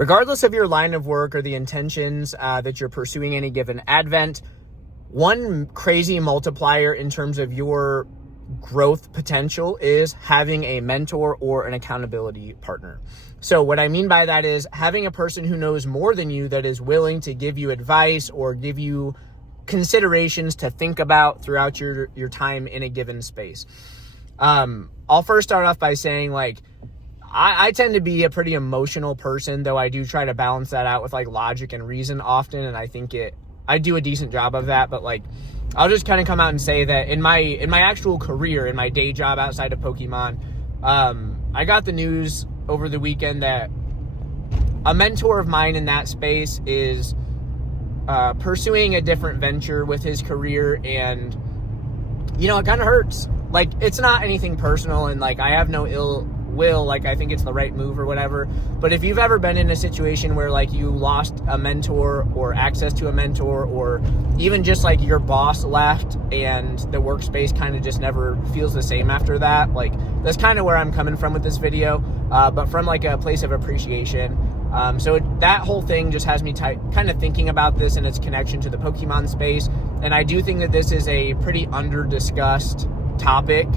Regardless of your line of work or the intentions that you're pursuing any given advent, one crazy multiplier in terms of your growth potential is having a mentor or an accountability partner. So what I mean by that is having a person who knows more than you that is willing to give you advice or give you considerations to think about throughout your time in a given space. I'll first start off by saying, like, I tend to be a pretty emotional person, though I do try to balance that out with like logic and reason often, and I think I do a decent job of that. But like, I'll just kind of come out and say that in my actual career, in my day job outside of Pokemon, I got the news over the weekend that a mentor of mine in that space is pursuing a different venture with his career, and it kind of hurts. Like, it's not anything personal, and like, I have no ill will, like, I think it's the right move or whatever. But if you've ever been in a situation where like you lost a mentor or access to a mentor, or even just like your boss left and the workspace kind of just never feels the same after that, like, that's kind of where I'm coming from with this video, but from like a place of appreciation. So that whole thing just has me kind of thinking about this and its connection to the Pokemon space. And I do think that this is a pretty under-discussed topic.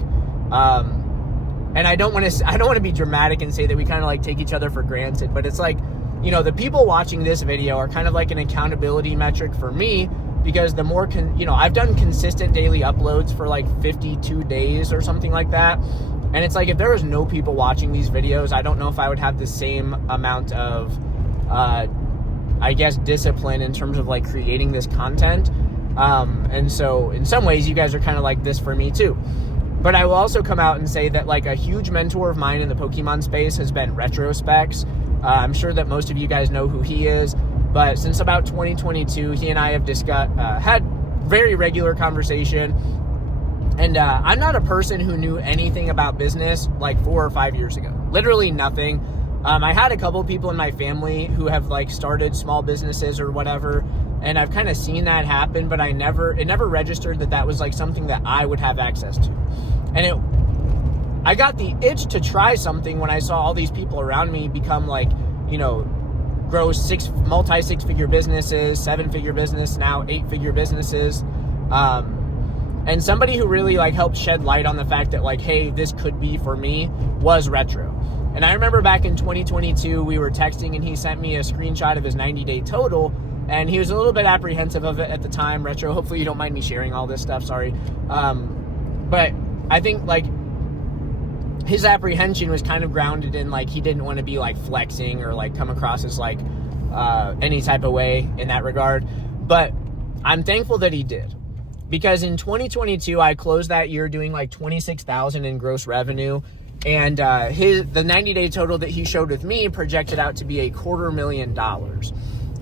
And I don't want to be dramatic and say that we kind of like take each other for granted, but it's like, the people watching this video are kind of like an accountability metric for me, because the more I've done consistent daily uploads for like 52 days or something like that. And it's like, if there was no people watching these videos, I don't know if I would have the same amount of, discipline in terms of like creating this content. And so in some ways, you guys are kind of like this for me too. But I will also come out and say that like a huge mentor of mine in the Pokemon space has been Retrospecs. I'm sure that most of you guys know who he is, but since about 2022, he and I have had very regular conversation. And I'm not a person who knew anything about business like 4 or 5 years ago. Literally nothing. I had a couple people in my family who have like started small businesses or whatever, and I've kind of seen that happen, but it never registered that was like something that I would have access to. And I got the itch to try something when I saw all these people around me become like, grow multi-six-figure businesses, 7-figure business, now 8-figure businesses. And somebody who really like helped shed light on the fact that like, hey, this could be for me was Retro. And I remember back in 2022, we were texting and he sent me a screenshot of his 90-day total, and he was a little bit apprehensive of it at the time. Retro, hopefully you don't mind me sharing all this stuff, sorry. But I think like his apprehension was kind of grounded in like, he didn't want to be like flexing or like come across as like any type of way in that regard. But I'm thankful that he did. Because in 2022, I closed that year doing like $26,000 in gross revenue, and the 90-day total that he showed with me projected out to be $250,000.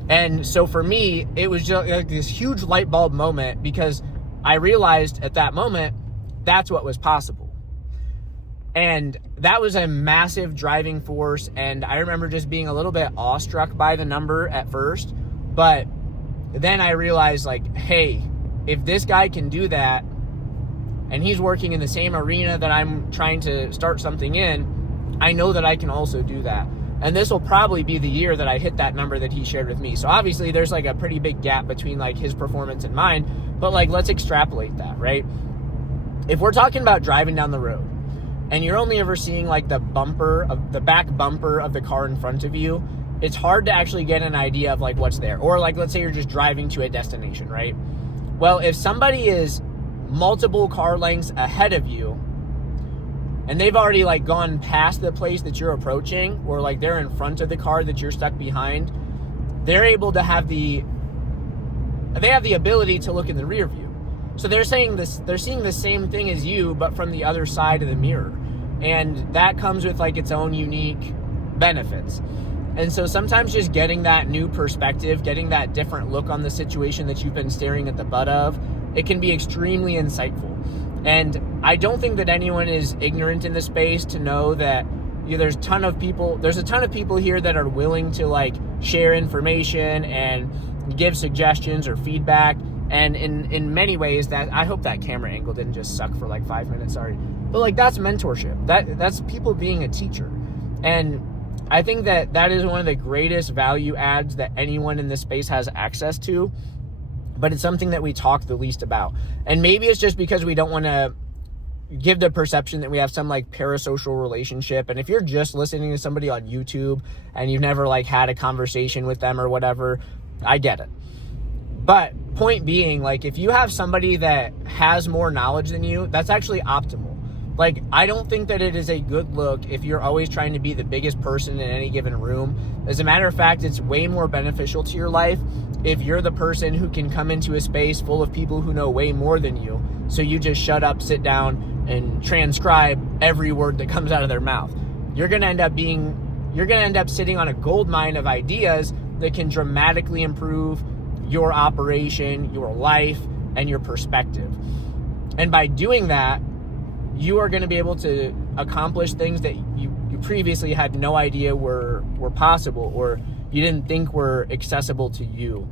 And so for me, it was just like this huge light bulb moment, because I realized at that moment that's what was possible. And that was a massive driving force. And I remember just being a little bit awestruck by the number at first, but then I realized like, hey, if this guy can do that, and he's working in the same arena that I'm trying to start something in, I know that I can also do that. And this will probably be the year that I hit that number that he shared with me. So obviously there's like a pretty big gap between like his performance and mine, but like, let's extrapolate that, right? If we're talking about driving down the road and you're only ever seeing like the back bumper of the car in front of you, it's hard to actually get an idea of like what's there. Or like, let's say you're just driving to a destination, right? Well, if somebody is multiple car lengths ahead of you and they've already like gone past the place that you're approaching, or like they're in front of the car that you're stuck behind, they're able to have the ability to look in the rear view. So they're seeing the same thing as you, but from the other side of the mirror. And that comes with like its own unique benefits. And so sometimes just getting that new perspective, getting that different look on the situation that you've been staring at the butt of, it can be extremely insightful. And I don't think that anyone is ignorant in the space to know that there's a ton of people here that are willing to like share information and give suggestions or feedback. And in many ways, that I hope that camera angle didn't just suck for like 5 minutes, sorry. But like, that's mentorship. That's people being a teacher. And I think that that is one of the greatest value adds that anyone in this space has access to, but it's something that we talk the least about. And maybe it's just because we don't want to give the perception that we have some like parasocial relationship. And if you're just listening to somebody on YouTube and you've never like had a conversation with them or whatever, I get it. But point being, like, if you have somebody that has more knowledge than you, that's actually optimal. Like, I don't think that it is a good look if you're always trying to be the biggest person in any given room. As a matter of fact, it's way more beneficial to your life if you're the person who can come into a space full of people who know way more than you. So you just shut up, sit down, and transcribe every word that comes out of their mouth. You're going to end up sitting on a gold mine of ideas that can dramatically improve your operation, your life, and your perspective. And by doing that, you are going to be able to accomplish things that you previously had no idea were possible, or you didn't think were accessible to you.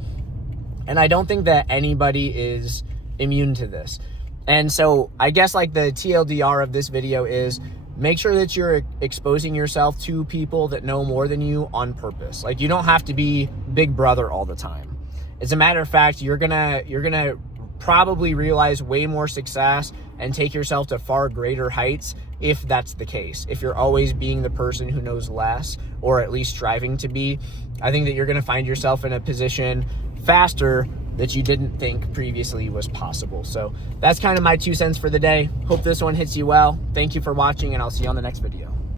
And I don't think that anybody is immune to this. And so I guess like the TLDR of this video is, make sure that you're exposing yourself to people that know more than you on purpose. Like, you don't have to be Big Brother all the time. As a matter of fact, you're gonna probably realize way more success and take yourself to far greater heights if that's the case. If you're always being the person who knows less, or at least striving to be, I think that you're gonna find yourself in a position faster that you didn't think previously was possible. So that's kind of my 2 cents for the day. Hope this one hits you well. Thank you for watching, and I'll see you on the next video.